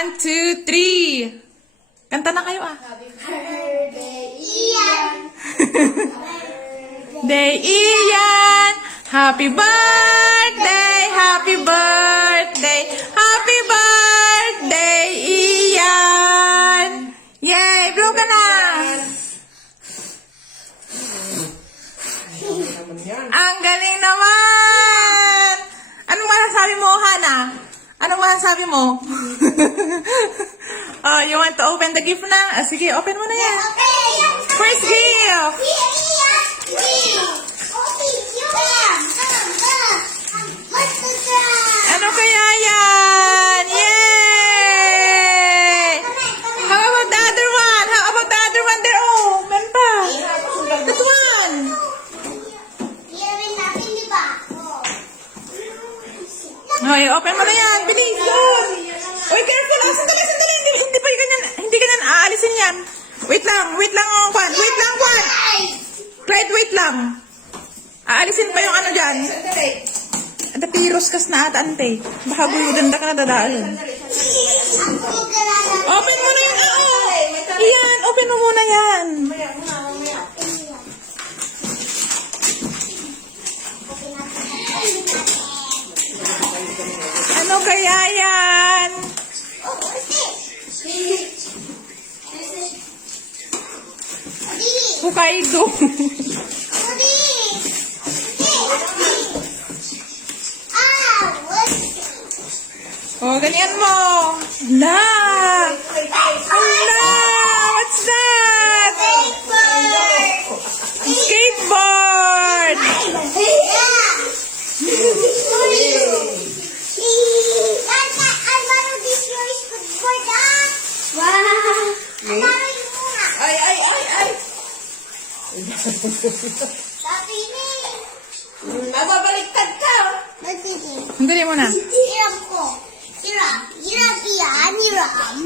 1, 2, 3. Kanta na kayo ah. Happy birthday, Ian. Day Ian, happy birthday, happy birthday, happy birthday, Ian. Yay, blow ka na. Ang galing naman. Anong masasabi mo, Hana? Anong masasabi mo? Oh, you want to open the gift na? Ah, sige, open mo na yan. First gift. Ano kaya yan? Yay! How about the other one? How about the other one there? Oh, meron pa. That one. Okay, open mo na yan. Bilis yun. Uy, careful. Ah, sandali, sandali. Hindi pa ganyan. Hindi ganyan aalisin yan. Wait lang, oh, Juan. Wait lang, Juan. Fred, wait lang. Aalisin pa yung ano dyan. Ada piros kas na ata, ante. Baka ganda ka na dadaan. Open mo na yan. Iyan, open mo muna yan. Ano kaya yan? Hokkaido. Oh, ganyan mo. La! Ala! What's that? Skateboard! Ay! Nababaliktad ka. Sandali mo na. Hiram ko. Hiram. Hiram yan. Hiram.